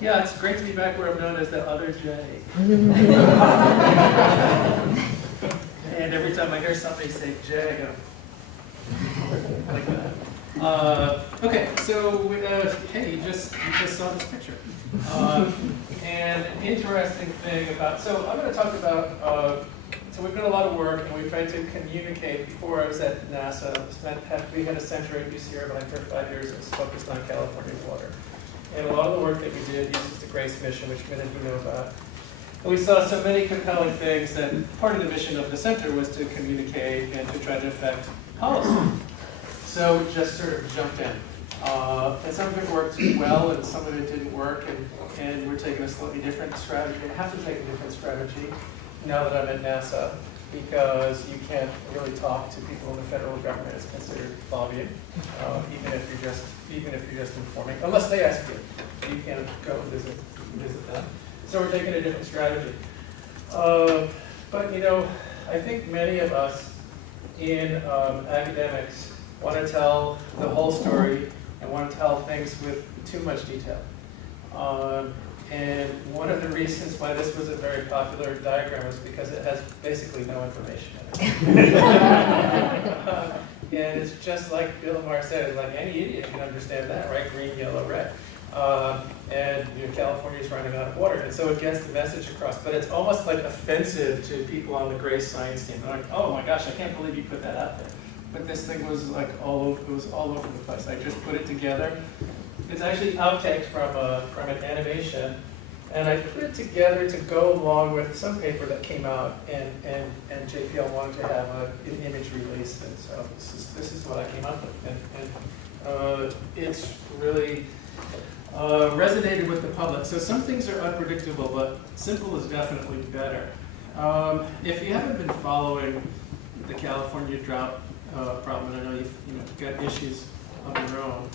Yeah, it's great to be back where I'm known as the other Jay. And every time I hear somebody say Jay, I go, like that. Okay, so hey, you just saw this picture. And an interesting thing about, so I'm going to talk about, so we've done a lot of work and we've tried to communicate. Before I was at NASA, we had a center at UC Irvine for 5 years that was focused on California water. And a lot of the work that we did uses the GRACE mission, which many of you know about. And we saw so many compelling things that part of the mission of the center was to communicate and to try to affect policy. So we just sort of jumped in. And some of it worked well and some of it didn't work, and we're taking a slightly different strategy. I have to take a different strategy now that I'm at NASA, because you can't really talk to people in the federal government. It's considered lobbying, even if you're just informing, unless they ask you. You can't go and visit them. So we're taking a different strategy. But you know, I think many of us in academics want to tell the whole story and want to tell things with too much detail. And one of the reasons why this was a very popular diagram is because it has basically no information in it. And it's just like Bill Maher said, it's like any idiot can understand that, right? Green, yellow, red. And you know, California is running out of water. And so it gets the message across. But it's almost like offensive to people on the GRACE science team. They're like, oh my gosh, I can't believe you put that out there. But this thing was like all over the place. I just put it together. It's actually outtakes from an animation, and I put it together to go along with some paper that came out, and JPL wanted to have an image release, and so this is what I came up with, and it's really resonated with the public. So some things are unpredictable, but simple is definitely better. If you haven't been following the California drought problem, and I know you've got issues of your own.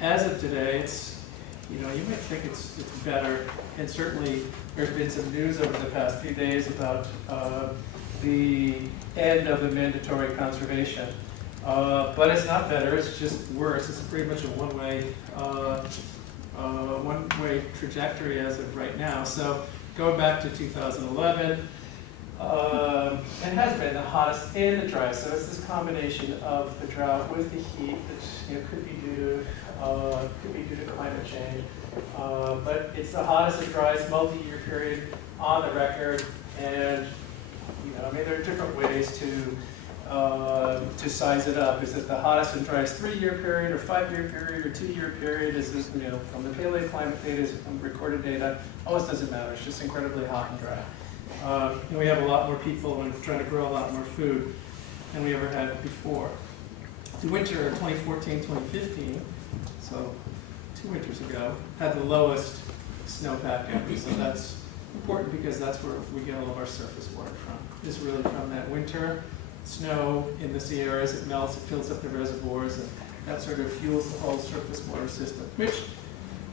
As of today, it's, you know, you might think it's better, and certainly there's been some news over the past few days about the end of the mandatory conservation. But it's not better, it's just worse. It's pretty much a one-way trajectory as of right now. So going back to 2011, it has been the hottest and the driest. So it's this combination of the drought with the heat that could be due to climate change. But it's the hottest and driest multi-year period on the record, and I mean, there are different ways to size it up. Is it the hottest and driest 3-year period, or 5-year period, or 2-year period? Is this from the paleoclimate data, is it from recorded data? Almost doesn't matter. It's just incredibly hot and dry. And we have a lot more people and trying to grow a lot more food than we ever had before. The winter of 2014-2015, so 2 winters ago, had the lowest snowpack ever. So that's important because that's where we get all of our surface water from. It's really from that winter snow in the Sierras. It melts, it fills up the reservoirs, and that sort of fuels the whole surface water system, which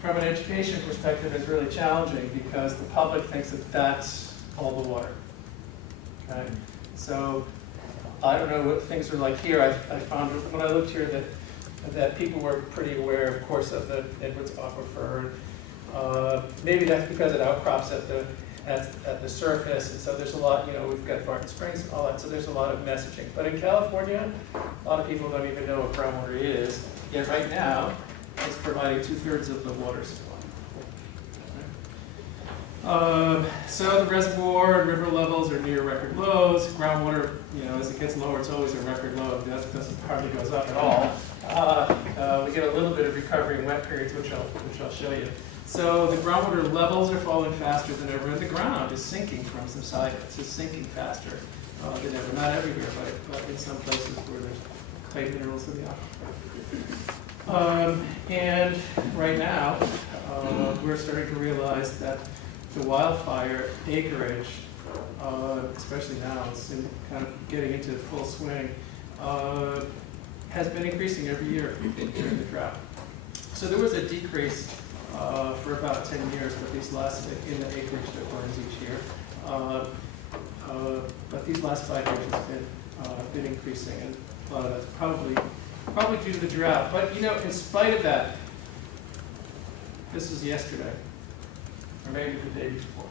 from an education perspective is really challenging because the public thinks that that's all the water. Okay, so I don't know what things are like here. I found when I looked here that people were pretty aware, of course, of the Edwards Aquifer. Maybe that's because it outcrops at the surface, and so there's a lot. We've got Barton Springs and all that, so there's a lot of messaging. But in California, a lot of people don't even know what groundwater is. Yet right now, it's providing 2/3 of the water supply. So the reservoir and river levels are near record lows. Groundwater, as it gets lower, it's always a record low. That doesn't hardly goes up at all. We get a little bit of recovery in wet periods, which I'll show you. So the groundwater levels are falling faster than ever, and the ground is sinking from subsidence. It's sinking faster than ever. Not everywhere, but in some places where there's tight minerals in the aquifer. And right now, we're starting to realize that the wildfire acreage, especially now, it's kind of getting into full swing, has been increasing every year during the drought. So there was a decrease for about 10 years, but these last in the acreage that burns each year. But these last 5 years has been increasing, and a lot of that's probably probably due to the drought. But you know, in spite of that, this was yesterday, or maybe the day before.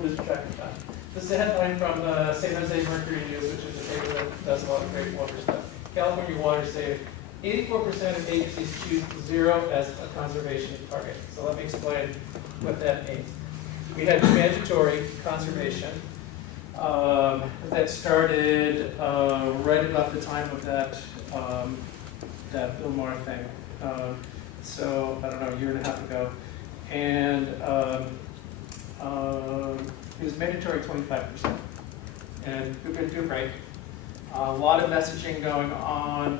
Lose track of time. This is a headline from the San Jose Mercury News, which is a paper that does a lot of great water stuff. California water saved. 84% of agencies choose 0 as a conservation target. So let me explain what that means. We had mandatory conservation that started right about the time of that Bill Maher thing. So I don't know, a year and a half ago. And it was mandatory 25%. And we could do great. A lot of messaging going on,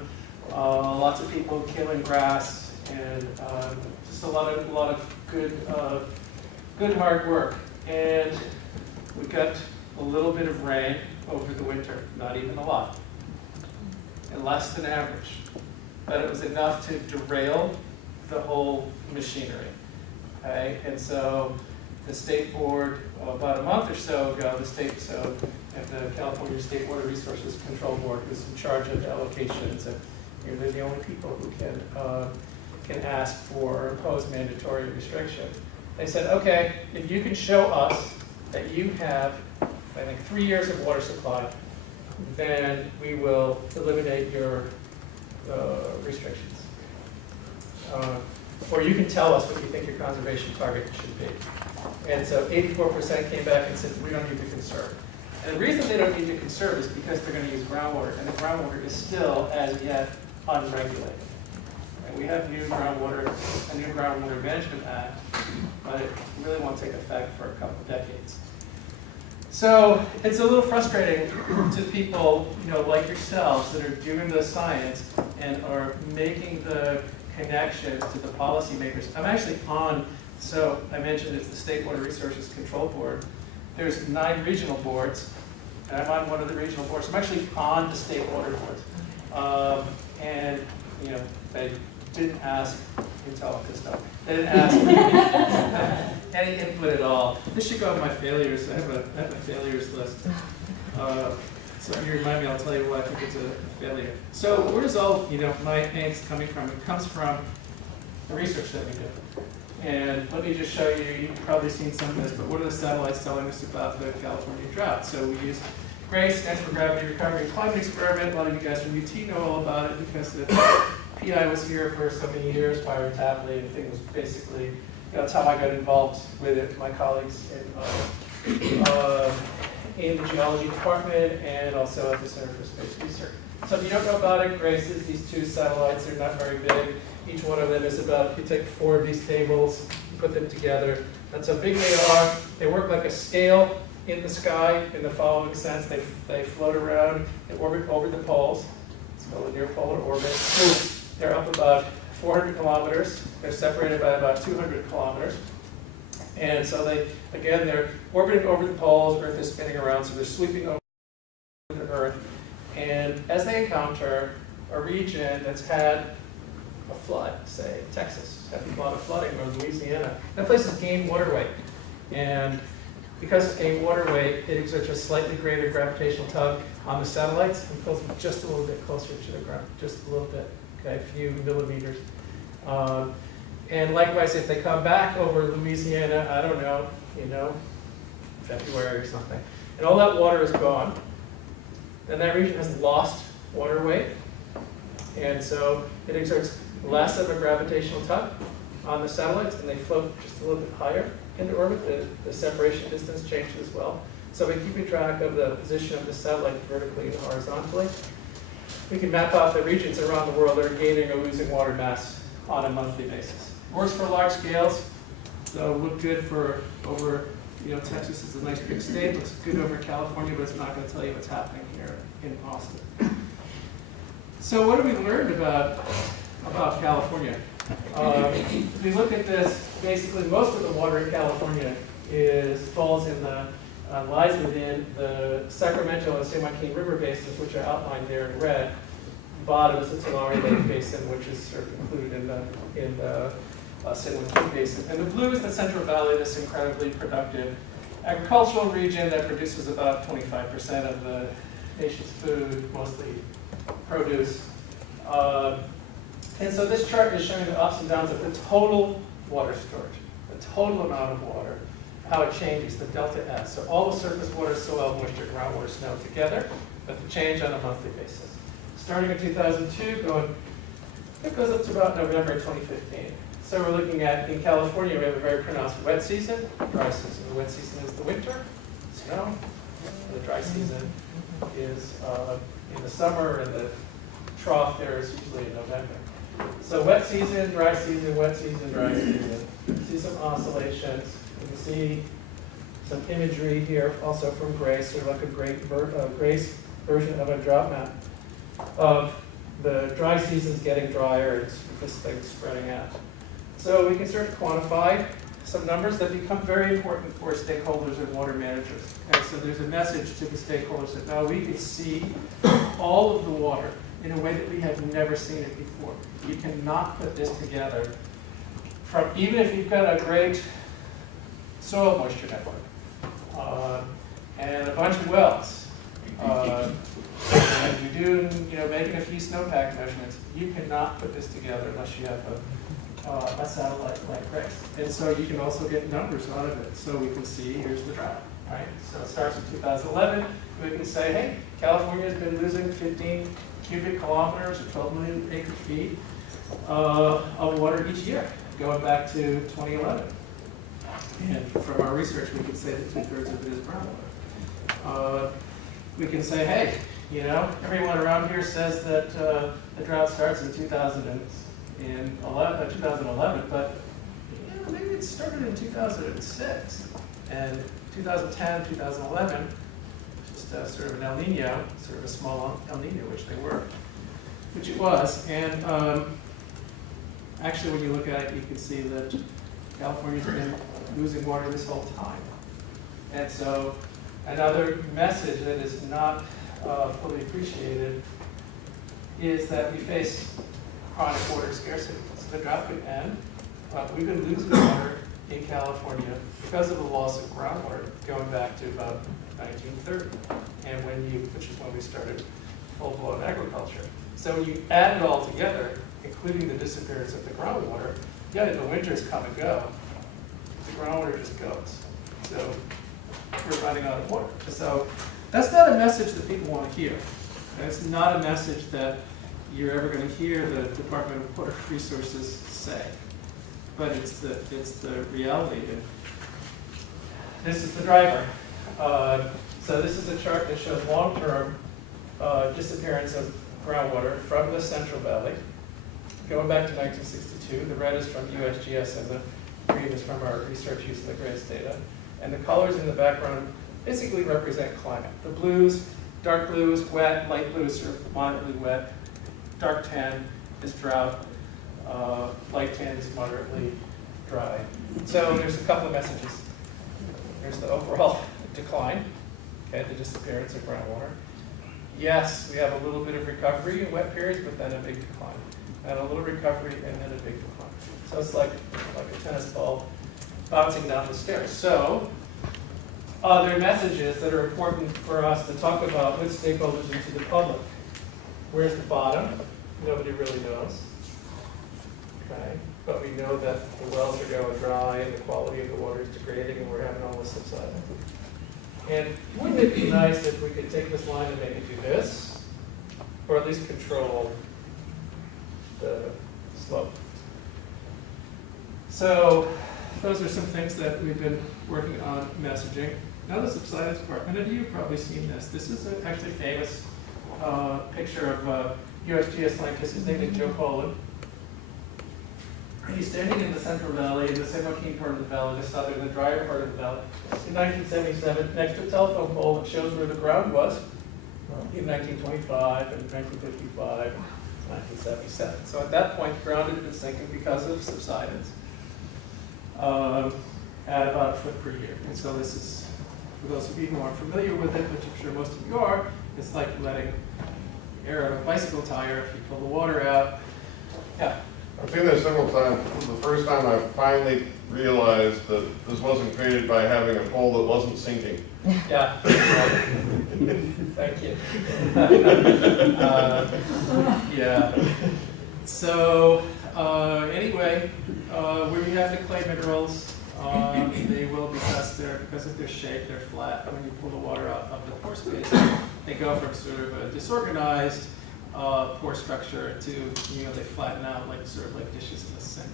lots of people killing grass, and just a lot of good hard work. And we got a little bit of rain over the winter, not even a lot, and less than average. But it was enough to derail the whole machinery. Okay, and so the state board, about a month or so ago, the California State Water Resources Control Board, who's in charge of the allocations, and they're the only people who can ask for or impose mandatory restriction. They said, okay, if you can show us that you have, I think, 3 years of water supply, then we will eliminate your restrictions. Or you can tell us what you think your conservation target should be. And so 84% came back and said, we don't need to conserve. And the reason they don't need to conserve is because they're going to use groundwater, and the groundwater is still, as yet, unregulated. And we have a new groundwater management act, but it really won't take effect for a couple of decades. So it's a little frustrating to people, like yourselves, that are doing the science and are making the connections to the policymakers. I'm actually on, so I mentioned it's the State Water Resources Control Board. There's 9 regional boards, and I'm on one of the regional boards. I'm actually on the state water boards. And, they didn't ask, you can tell this stuff, they didn't ask any input at all. This should go on my failures. I have a failures list. So if you remind me, I'll tell you why I think it's a failure. So where does all my angst coming from? It comes from the research that we do. And let me just show you, you've probably seen some of this, but what are the satellites telling us about the California drought? So we use GRACE, National Gravity Recovery Climate Experiment. A lot of you guys from UT know all about it because the PI was here for so many years, Byron Tapley, and the thing was basically, that's how I got involved with it. My colleagues in the geology department and also at the Center for Space Research. So if you don't know about it, GRACE is these 2 satellites. They're not very big. Each one of them is about, you take 4 of these tables, you put them together. That's how big they are. They work like a scale in the sky in the following sense. They float around, they orbit over the poles. It's called a near-polar orbit. They're up about 400 kilometers. They're separated by about 200 kilometers. And so they're orbiting over the poles. Earth is spinning around, so they're sweeping over the Earth. And as they encounter a region that's had a flood, say Texas, had a lot of flooding, or Louisiana, that place has gained water weight. And because it's gained water weight, it exerts a slightly greater gravitational tug on the satellites and pulls them just a little bit closer to the ground, just a little bit, okay, a few millimeters. And likewise, if they come back over Louisiana, I don't know, February or something, and all that water is gone, then that region has lost water weight, and so it exerts less of a gravitational tug on the satellites, and they float just a little bit higher into orbit. The separation distance changes as well. So by keeping track of the position of the satellite vertically and horizontally, we can map out the regions around the world that are gaining or losing water mass on a monthly basis. Works for large scales, so look good for over, Texas is a nice big state, looks good over California, but it's not going to tell you what's happening here in Austin. So what have we learned about California? If we look at this, basically most of the water in California lies within the Sacramento and San Joaquin River basins, which are outlined there in red. The bottom is the Tulare Lake Basin, which is sort of included in the San Joaquin Basin. And the blue is the Central Valley, this incredibly productive agricultural region that produces about 25% of the nation's food, mostly produce. And so this chart is showing the ups and downs of the total water storage, the total amount of water, how it changes, the delta S. So all the surface water, soil, moisture, groundwater, snow together, but the change on a monthly basis. Starting in 2002, it goes up to about November 2015. So we're looking at, in California, we have a very pronounced wet season, dry season. The wet season is the winter, snow. And the dry season is in the summer, and the trough there is usually in November. So wet season, dry season, wet season, dry season. You can see some oscillations. You can see some imagery here, also from Grace, sort of like a Grace version of a drought map of the dry seasons getting drier and this thing spreading out. So we can start to quantify some numbers that become very important for stakeholders and water managers. And so there's a message to the stakeholders that now we can see all of the water in a way that we have never seen it before. You cannot put this together from, even if you've got a great soil moisture network and a bunch of wells, and you do, making a few snowpack measurements, you cannot put this together unless you have a satellite like Grace. And so you can also get numbers out of it. So we can see, here's the drought, right? So it starts in 2011. We can say, hey, California has been losing 15 cubic kilometers or 12 million acre feet of water each year, going back to 2011. And from our research, we can say that 2/3 of it is groundwater. We can say, hey, everyone around here says that the drought starts in 2011, but maybe it started in 2006. And 2010, 2011, just sort of an El Nino, sort of a small El Nino, which it was. And actually, when you look at it, you can see that California's been losing water this whole time. And so another message that is not fully appreciated is that we face chronic water scarcity. So the drought could end, but we've been losing water in California because of the loss of groundwater going back to about 1930, and which is when we started full-blown agriculture. So when you add it all together, including the disappearance of the groundwater, yeah, the winters come and go. The groundwater just goes. So we're running out of water. So that's not a message that people want to hear. It's not a message that you're ever going to hear the Department of Water Resources say. But it's the reality. And this is the driver. So this is a chart that shows long-term disappearance of groundwater from the Central Valley, going back to 1962. The red is from USGS and the green is from our research using the GRACE data. And the colors in the background basically represent climate. The blues, dark blue is wet, light blue is sort of moderately wet, dark tan is drought, light tan is moderately dry. So there's a couple of messages. There's the overall decline, okay, the disappearance of groundwater. Yes, we have a little bit of recovery in wet periods, but then a big decline. And a little recovery and then a big decline. So it's like a tennis ball bouncing down the stairs. So there are messages that are important for us to talk about with stakeholders and to the public. Where's the bottom? Nobody really knows. Okay. But we know that the wells are going dry and the quality of the water is degrading and we're having all this subsidence. And wouldn't it be nice if we could take this line and maybe do this, or at least control the slope? So those are some things that we've been working on messaging. Now the subsidence part. Many of you have probably seen this. This is actually a famous picture of a USGS scientist. His name is Joe Poland. He's standing in the Central Valley, in the San Joaquin part of the valley, the southern, the drier part of the valley. In 1977, next to a telephone pole that shows where the ground was in 1925 and 1955, 1977. So at that point, the ground had been sinking because of subsidence at about a foot per year. And so this is, for those of you who aren't familiar with it, which I'm sure most of you are, it's like letting air out of a bicycle tire. If you pull the water out, yeah. I've seen this several times. The first time I finally realized that this wasn't created by having a pole that wasn't sinking. Yeah. Thank you. Yeah. So anyway, where you have the clay minerals, they will, because of their shape, they're flat. When you pull the water out of the pore space, they go from sort of a disorganized pore structure to, they flatten out like sort of like dishes in the sink.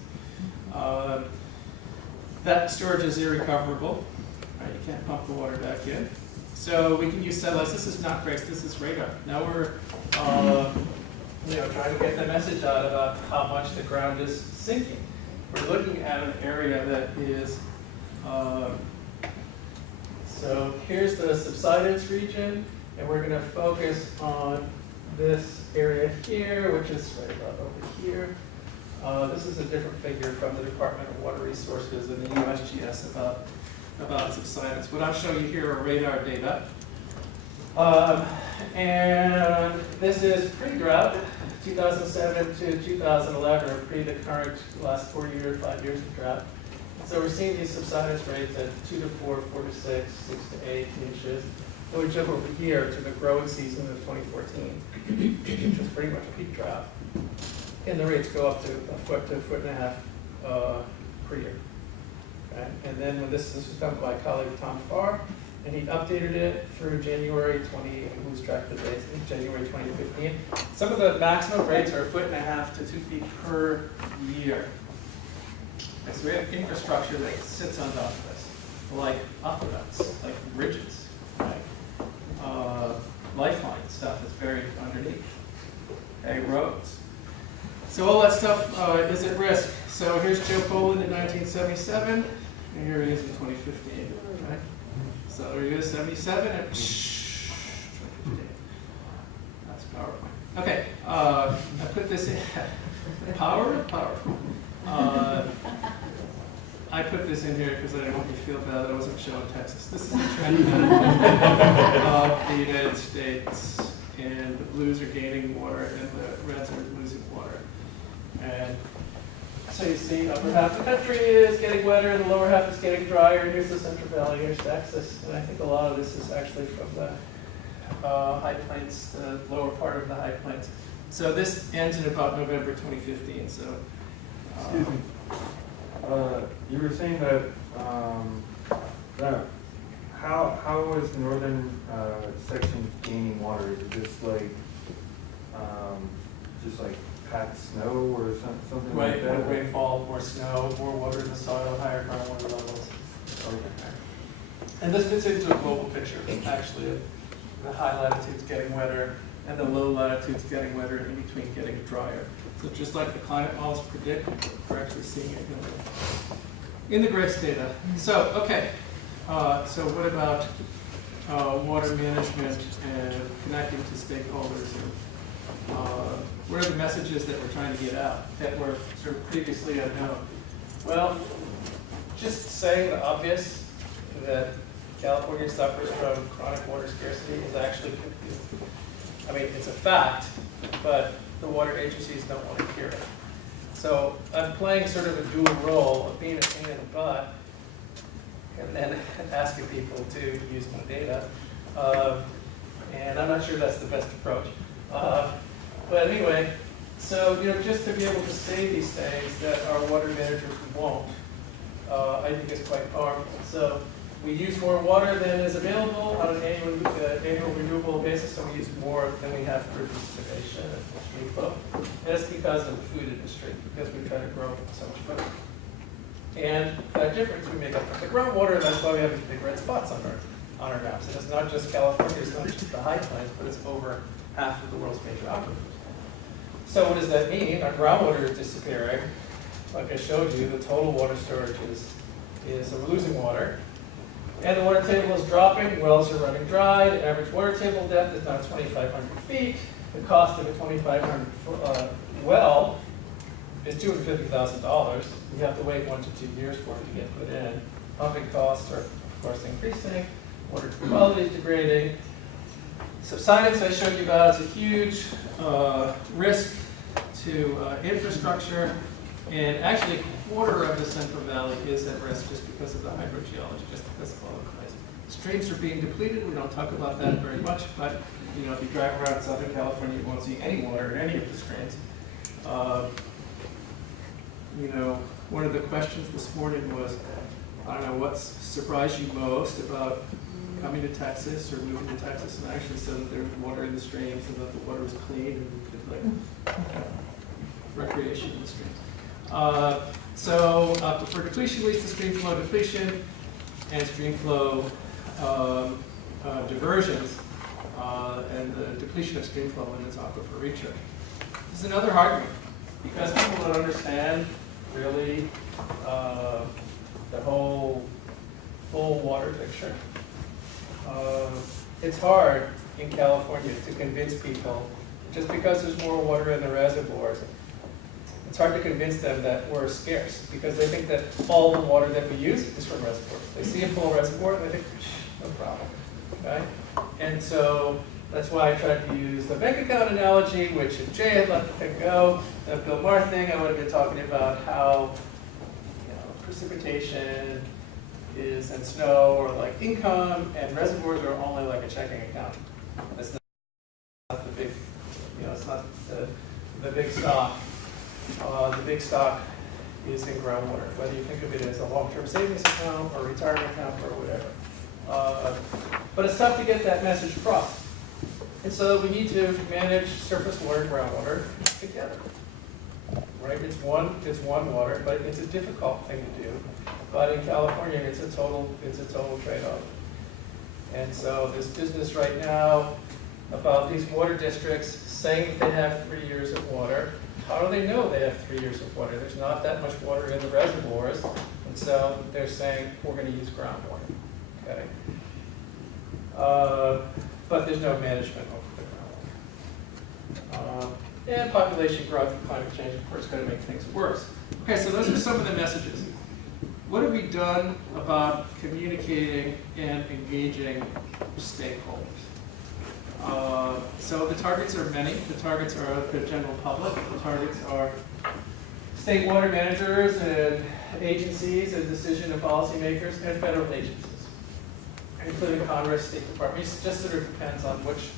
That storage is irrecoverable. Right? You can't pump the water back in. So we can use satellites. This is not GRACE, this is radar. Now we're trying to get the message out about how much the ground is sinking. We're looking at an area that is, so here's the subsidence region, and we're going to focus on this area here, which is right about over here. This is a different figure from the Department of Water Resources and the USGS about subsidence. What I'm showing you here are radar data. And this is pre-drought, 2007 to 2011, or pre the current last 4 years, 5 years of drought. So we're seeing these subsidence rates at 2 to 4, 4 to 6, 6 to 8 inches. And we jump over here to the growing season of 2014, which was pretty much peak drought. And the rates go up to a foot to a foot and a half per year. Okay? And then when this was done by my colleague Tom Farr, and he updated it through January 2015. Some of the maximum rates are a foot and a half to 2 feet per year. Okay, so we have infrastructure that sits on top of this, like aqueducts, like bridges, right? Lifeline stuff that's buried underneath. Okay, roads. So all that stuff is at risk. So here's Joe Poland in 1977, and here he is in 2015. Right? So there he is, 77, and 2015. That's PowerPoint. Okay, I put this in. Power. I put this in here because I didn't want you to feel bad that I wasn't showing Texas. This is the trend of the United States, and the blues are gaining water and the reds are losing water. And so you see, upper half of the country is getting wetter, and the lower half is getting drier. Here's the Central Valley, here's Texas, and I think a lot of this is actually from the High Plains, the lower part of the High Plains. So this ends in about November 2015. So. Excuse me. You were saying that how is the northern section gaining water? Is it just like packed snow or something like that? More rainfall, more snow, more water in the soil, higher groundwater levels. Okay. And this fits into a global picture, actually. The high latitudes getting wetter and the low latitudes getting wetter, and in between getting drier. So just like the climate models predict, we're actually seeing it in the GRACE data. So, okay. So what about water management and connecting to stakeholders? And, what are the messages that we're trying to get out that were sort of previously unknown? Well, just saying the obvious, that California suffers from chronic water scarcity is actually, I mean, it's a fact, but the water agencies don't want to hear it. So I'm playing sort of a dual role of being a pain in the butt and then asking people to use my data. And I'm not sure that's the best approach. But anyway, so just to be able to say these things that our water managers won't, I think is quite powerful. So we use more water than is available on an annual renewable basis, so we use more than we have for conservation and flow. And it's because of the food industry, because we try to grow so much food. And that difference we make up for the groundwater, and that's why we have these big red spots on our maps. And it's not just California, it's not just the high plains, but it's over half of the world's major aquifers. So what does that mean? Our groundwater is disappearing. Like I showed you, the total water storage is we're losing water. And the water table is dropping, wells are running dry, the average water table depth is now 2,500 feet. The cost of a 2,500 well is $250,000. You have to wait 1 to 2 years for it to get put in. Pumping costs are, of course, increasing. Water quality is degrading. Subsidence I showed you about is a huge risk to infrastructure. And actually, a quarter of the Central Valley is at risk just because of the hydrogeology, just because of all the ice. Streams are being depleted. We don't talk about that very much, but you know, if you drive around Southern California, you won't see any water in any of the streams. You know, one of the questions this morning was, I don't know, what's surprised you most about coming to Texas or moving to Texas, and actually said that there was water in the streams and that the water was clean and you could like recreation in the streams. For depletion leads to stream flow depletion and stream flow diversions, and the depletion of stream flow limits aquifer recharge. This is another hard one because people don't understand really the whole full water picture. It's hard in California to convince people, just because there's more water in the reservoirs, it's hard to convince them that we're scarce, because they think that all the water that we use is from reservoirs. They see a full reservoir and they think, no problem, okay? And so that's why I tried to use the bank account analogy, which if Jay had let the thing go, the Bill Maher thing, I would have been talking about how, you know, precipitation is, and snow are like income, and reservoirs are only like a checking account. That's not the big, you know, it's not the big stock. The big stock is in groundwater, whether you think of it as a long-term savings account or retirement account or whatever. But it's tough to get that message across. And so we need to manage surface water and groundwater together. Right? It's one water, but it's a difficult thing to do. But in California, it's a total trade-off. And so this business right now about these water districts saying that they have 3 years of water. How do they know they have 3 years of water? There's not that much water in the reservoirs, and so they're saying we're going to use groundwater. Okay, but there's no management over the groundwater. And population growth and climate change, of course, going to make things worse. Okay, so those are some of the messages. What have we done about communicating and engaging stakeholders? So the targets are many. The targets are the general public. The targets are state water managers and agencies and decision and policymakers and federal agencies, including Congress, State Department. It just sort of depends on which.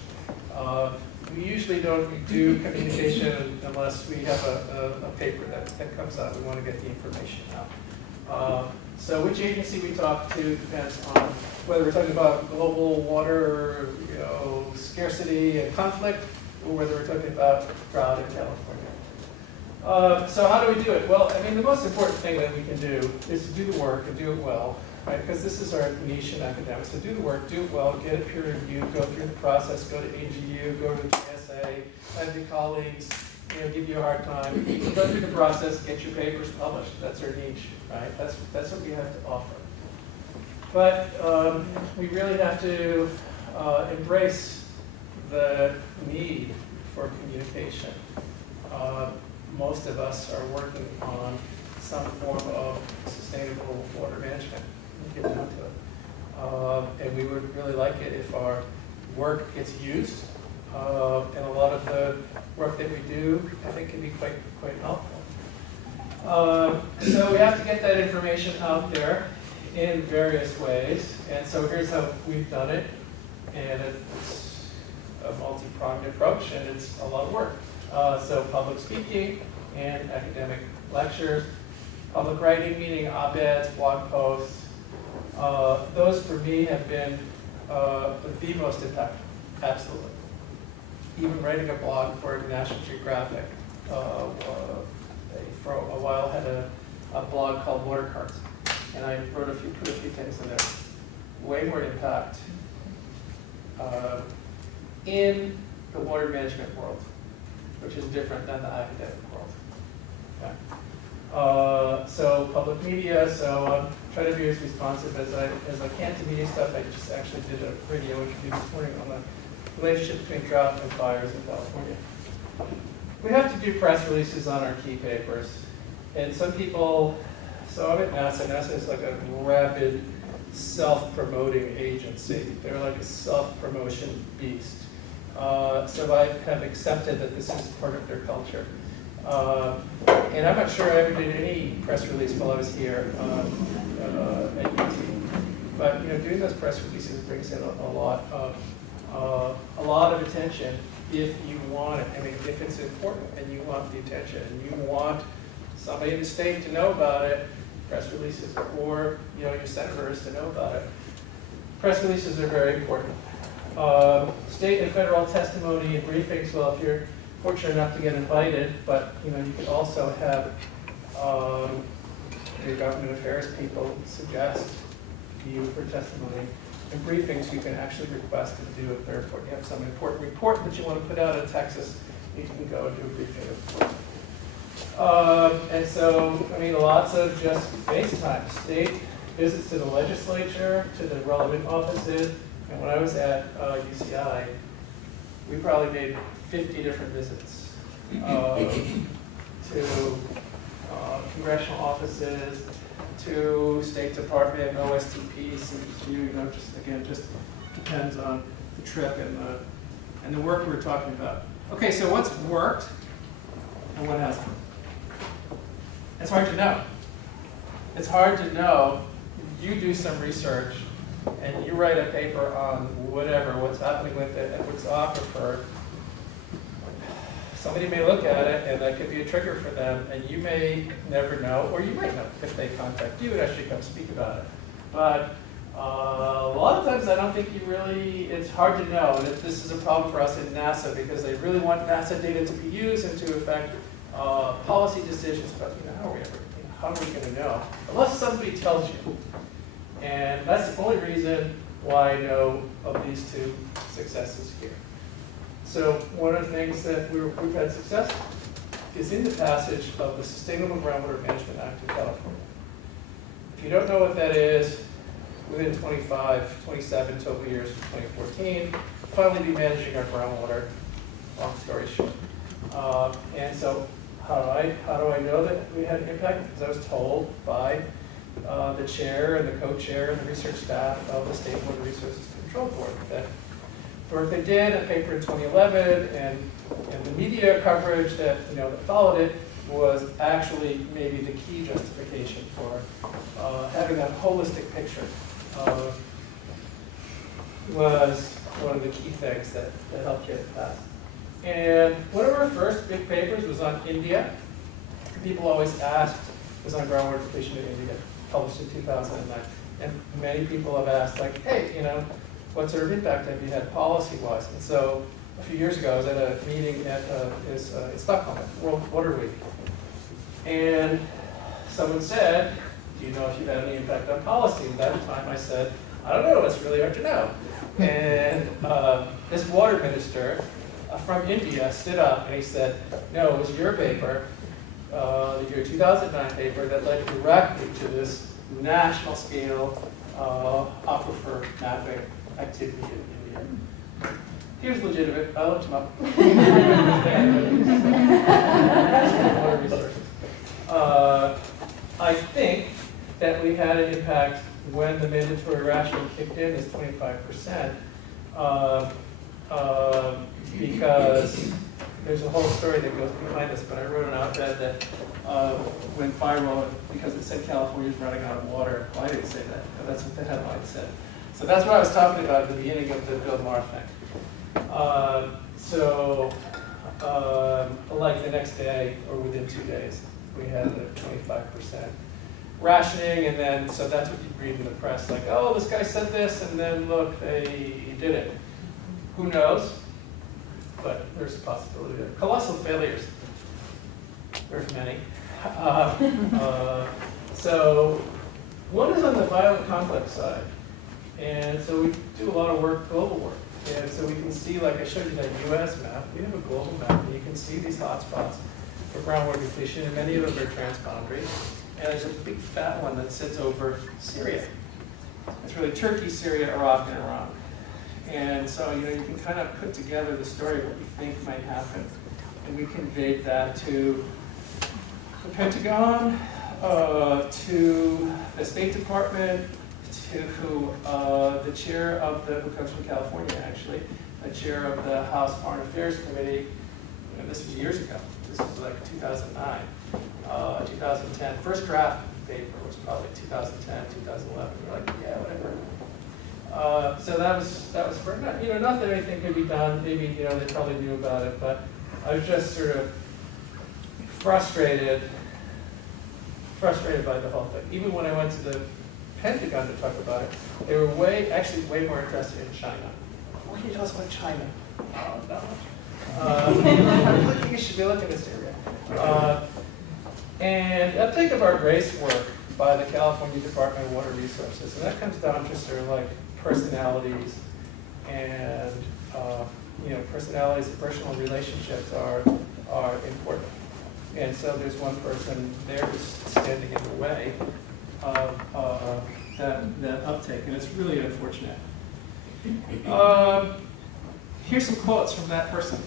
We usually don't do communication unless we have a paper that comes out. We want to get the information out. So which agency we talk to depends on whether we're talking about global water, you know, scarcity and conflict, or whether we're talking about drought in California. So how do we do it? Well, I mean, the most important thing that we can do is to do the work and do it well, right? Because this is our niche in academics. So do the work, do it well, get it peer reviewed, go through the process, go to AGU, go to GSA, have your colleagues, you know, give you a hard time. Go through the process, get your papers published. That's our niche, right? That's what we have to offer. But we really have to embrace the need for communication. Most of us are working on some form of sustainable water management. We'll get down to it. And we would really like it if our work gets used. And a lot of the work that we do, I think, can be quite helpful. So we have to get that information out there in various ways. And so here's how we've done it. And it's a multi-pronged approach, and it's a lot of work. So public speaking and academic lectures, public writing, meaning op-eds, blog posts. Those for me have been the most impactful, absolutely. Even writing a blog for National Geographic for a while had a blog called Water Cards, and I put a few things in there. Way more impact in the water management world, which is different than the academic world. Okay. So public media. So I'm trying to be as responsive as I can to media stuff. I just actually did a radio interview this morning on the relationship between drought and fires in California. We have to do press releases on our key papers. And some people, so I'm at NASA. NASA is like a rabid self-promoting agency. They're like a self-promotion beast. So I have accepted that this is part of their culture. And I'm not sure I ever did any press release while I was here at UT. But doing those press releases brings in a lot of attention if you want it. I mean, if it's important and you want the attention and you want somebody in the state to know about it, press releases, or your senators to know about it. Press releases are very important. State and federal testimony and briefings, well, if you're fortunate enough to get invited, but you could also have your government affairs people suggest you for testimony. In briefings, you can actually request to do it. They're important. You have some important report that you want to put out in Texas, you can go and do a briefing report. And so, I mean, lots of just face time. State visits to the legislature, to the relevant offices. And when I was at UCI, we probably made 50 different visits to congressional offices, to State Department, OSTP, CEQ, just depends on the trip and the work we're talking about. Okay, so what's worked and what hasn't? It's hard to know. It's hard to know. You do some research and you write a paper on what's happening with the Edwards Aquifer. Somebody may look at it and that could be a trigger for them, and you may never know, or you might know if they contact you and actually come speak about it. But a lot of times I don't think it's hard to know, and this is a problem for us in NASA because they really want NASA data to be used and to affect policy decisions, but how are we going to know? Unless somebody tells you. And that's the only reason why I know of these two successes here. So one of the things that we've had success is in the passage of the Sustainable Groundwater Management Act of California. If you don't know what that is, within 27 total years from 2014, we'll finally be managing our groundwater, long story short. And so how do I know that we had an impact? Because I was told by the chair and the co-chair and the research staff of the State Water Resources Control Board that the work they did, a paper in 2011, and the media coverage that that followed it was actually maybe the key justification for having that holistic picture. Was one of the key things that helped get it passed. And one of our first big papers was on India. People always asked, was on groundwater depletion in India, published in 2009. And many people have asked, like, hey, what sort of impact have you had policy-wise? And so a few years ago, I was at a meeting in Stockholm, at World Water Week. And someone said, do you know if you've had any impact on policy? And at the time I said, I don't know, it's really hard to know. And this water minister from India stood up and he said, no, it was your paper, your 2009 paper, that led directly to this national scale aquifer mapping activity in India. Here's legitimate, I looked him up. I think that we had an impact when the mandatory rationing kicked in is 25%, because there's a whole story that goes behind this, but I wrote an op-ed that when FIRO, because it said California's running out of water, well, I didn't say that, but that's what the headline said. So that's what I was talking about at the beginning of the Bill Maher thing. Like the next day, or within 2 days, we had a 25% rationing, and then, so that's what you read in the press, like, oh, this guy said this, and then look, he did it. Who knows? But there's a possibility there. Colossal failures. There's many. So one is on the violent conflict side. And so we do a lot of work, global work. And so we can see, like I showed you that US map, we have a global map, and you can see these hotspots for groundwater depletion, and many of them are transboundary. And there's a big fat one that sits over Syria. It's really Turkey, Syria, Iraq, and Iran. And so, you can kind of put together the story of what we think might happen. And we conveyed that to the Pentagon, to the State Department, to the chair of who comes from California, actually, the chair of the House Foreign Affairs Committee. This was years ago. This was like 2009, 2010. First draft paper was probably 2010, 2011. We're like, yeah, whatever. So that was for, not that anything could be done. Maybe, they probably knew about it, but I was just sort of frustrated by the whole thing. Even when I went to the Pentagon to talk about it, they were actually way more interested in China. What do you tell us about China? Oh, no. I think you should be looking at this area. And I think of our grace work by the California Department of Water Resources, and that comes down to sort of like personalities and personalities and personal relationships are important. And so there's one person there who's standing in the way of that uptake, and it's really unfortunate. Here's some quotes from that person.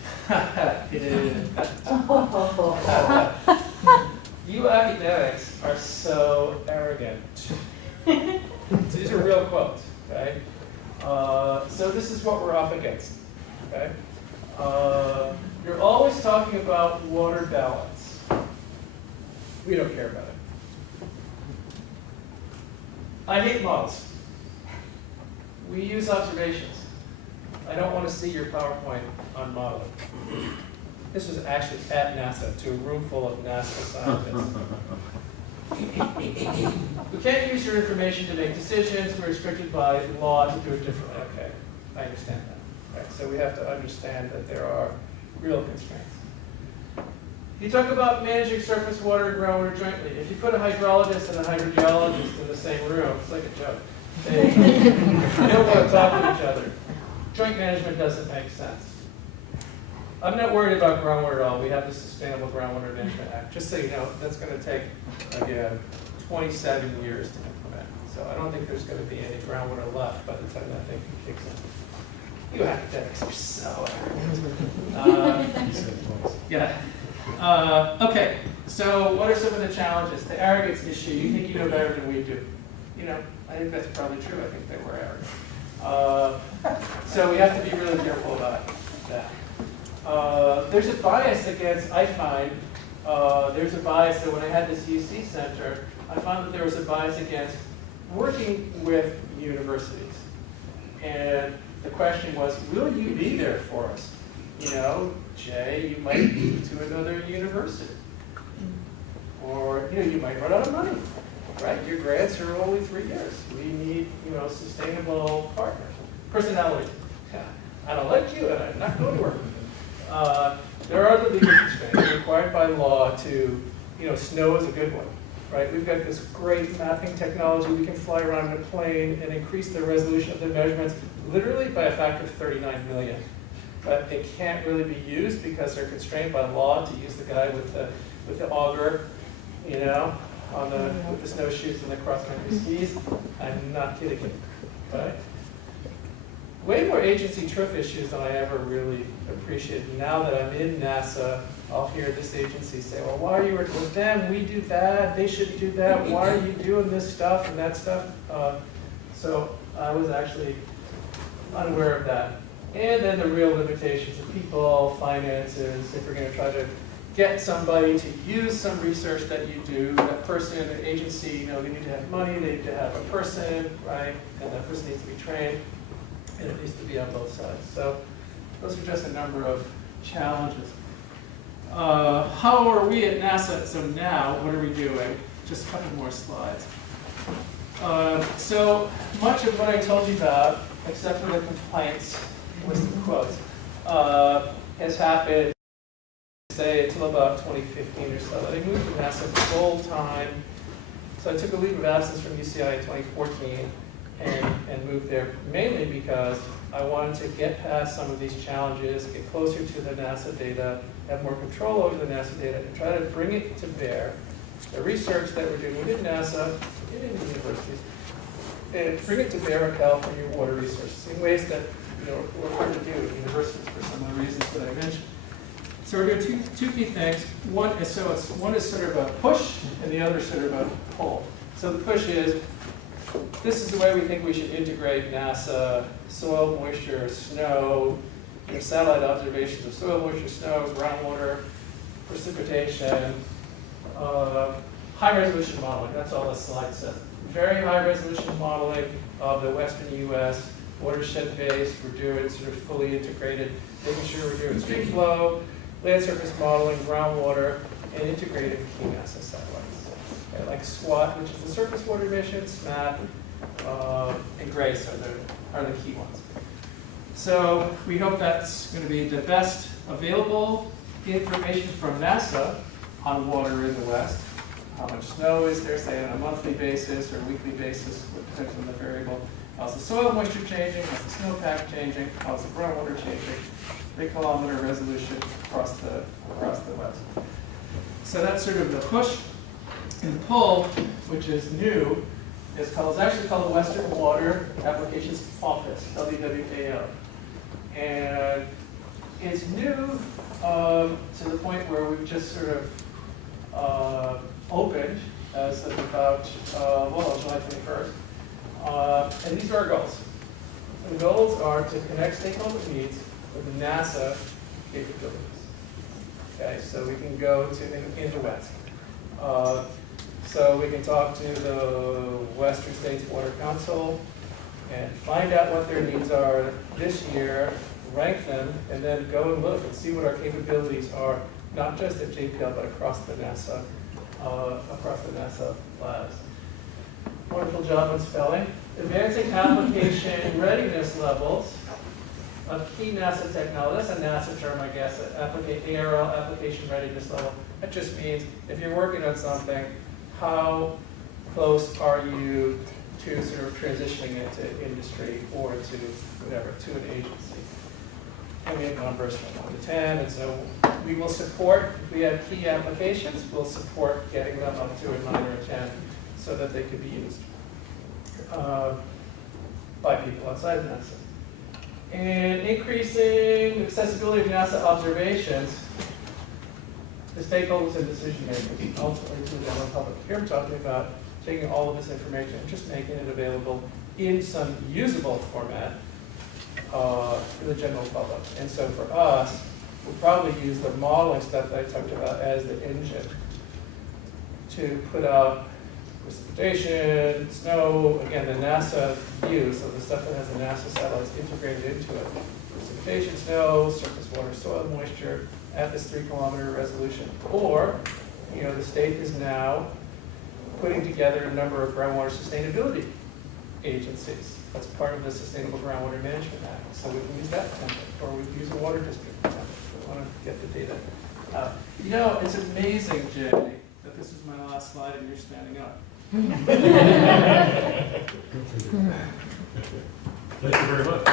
You academics are so arrogant. These are real quotes, okay? So this is what we're up against, okay? You're always talking about water balance. We don't care about it. I hate models. We use observations. I don't want to see your PowerPoint on modeling. This was actually at NASA, to a room full of NASA scientists. We can't use your information to make decisions. We're restricted by law to do it differently. Okay, I understand that. Right, so we have to understand that there are real constraints. You talk about managing surface water and groundwater jointly. If you put a hydrologist and a hydrogeologist in the same room, it's like a joke. They don't want to talk to each other. Joint management doesn't make sense. I'm not worried about groundwater at all. We have the Sustainable Groundwater Management Act. Just so you know, that's going to take, again, 27 years to implement. So I don't think there's going to be any groundwater left by the time that thing kicks in. You academics are so arrogant. Yeah. Okay, so what are some of the challenges? The arrogance issue. You think you know better than we do. I think that's probably true. I think they were arrogant. So we have to be really careful about that. There's a bias against, I find, there's a bias that when I had this UC center, I found that there was a bias against working with universities. And the question was, will you be there for us? Jay, you might move to another university. Or, you might run out of money, right? Your grants are only 3 years. We need, sustainable partners. Personality. I don't like you, and I'm not going to work with you. There are the legal constraints required by law to, snow is a good one, right? We've got this great mapping technology. We can fly around in a plane and increase the resolution of the measurements literally by a factor of 39 million. But it can't really be used because they're constrained by law to use the guy with the auger, with the snowshoes and the cross-country skis. I'm not kidding you, right? Way more agency turf issues than I ever really appreciated. Now that I'm in NASA, I'll hear this agency say, well, why are you working with them? We do that. They shouldn't do that. Why are you doing this stuff and that stuff? So I was actually unaware of that. And then the real limitations of people, finances, if we're going to try to get somebody to use some research that you do, that person, the agency, they need to have money, they need to have a person, right? And that person needs to be trained, and it needs to be on both sides. So those are just a number of challenges. How are we at NASA? So now, what are we doing? Just a couple more slides. So much of what I told you about, except for the complaints, with some quotes, has happened, say, until about 2015 or so. I moved to NASA full time. So I took a leave of absence from UCI in 2014 and moved there mainly because I wanted to get past some of these challenges, get closer to the NASA data, have more control over the NASA data, and try to bring it to bear. The research that we're doing within NASA, within the universities, and bring it to bear on California water resources in ways that we're hard to do at universities for some of the reasons that I mentioned. So we're doing two key things. One is sort of a push, and the other is sort of a pull. So the push is, this is the way we think we should integrate NASA, soil moisture, snow, satellite observations of soil moisture, snow, groundwater, precipitation, high resolution modeling, that's all this slide says. Very high resolution modeling of the western US, watershed based, we're doing sort of fully integrated, making sure we're doing stream flow, land surface modeling, groundwater, and integrated key NASA satellites. Okay, like SWAT, which is the surface water mission, SMAP, and GRACE are the key ones. So we hope that's going to be the best available information from NASA on water in the West. How much snow is there, say, on a monthly basis or weekly basis, depends on the variable. How's the soil moisture changing? How's the snowpack changing? How's the groundwater changing? 3-kilometer resolution across the West. So that's sort of the push and pull, which is new. It's actually called the Western Water Applications Office, WWAO. And it's new to the point where we've just sort of opened as of about, July 21st. And these are our goals. The goals are to connect stakeholder needs with NASA capabilities. Okay, so we can go to in the West. So we can talk to the Western States Water Council and find out what their needs are this year, rank them, and then go and look and see what our capabilities are, not just at JPL, but across the NASA labs. Wonderful job on spelling. Advancing application readiness levels of key NASA technology. That's a NASA term, I guess, ARL, application readiness level. That just means if you're working on something, how close are you to sort of transitioning it to industry or to whatever, to an agency. And we have numbers from 1 to 10, and so we will support, if we have key applications, we'll support getting them up to a 9 or a 10 so that they could be used by people outside of NASA. And increasing accessibility of NASA observations to stakeholders and decision makers, ultimately to the general public. Here I'm talking about taking all of this information and just making it available in some usable format for the general public. And so for us, we'll probably use the modeling stuff that I talked about as the engine to put out precipitation, snow, again, the NASA view, so the stuff that has the NASA satellites integrated into it. Precipitation, snow, surface water, soil moisture at this 3-kilometer resolution. Or, the state is now putting together a number of groundwater sustainability agencies. That's part of the Sustainable Groundwater Management Act. So we can use that template, or we can use a water district template if we want to get the data out. It's amazing, Jay, that this is my last slide and you're standing up. Thank you very much.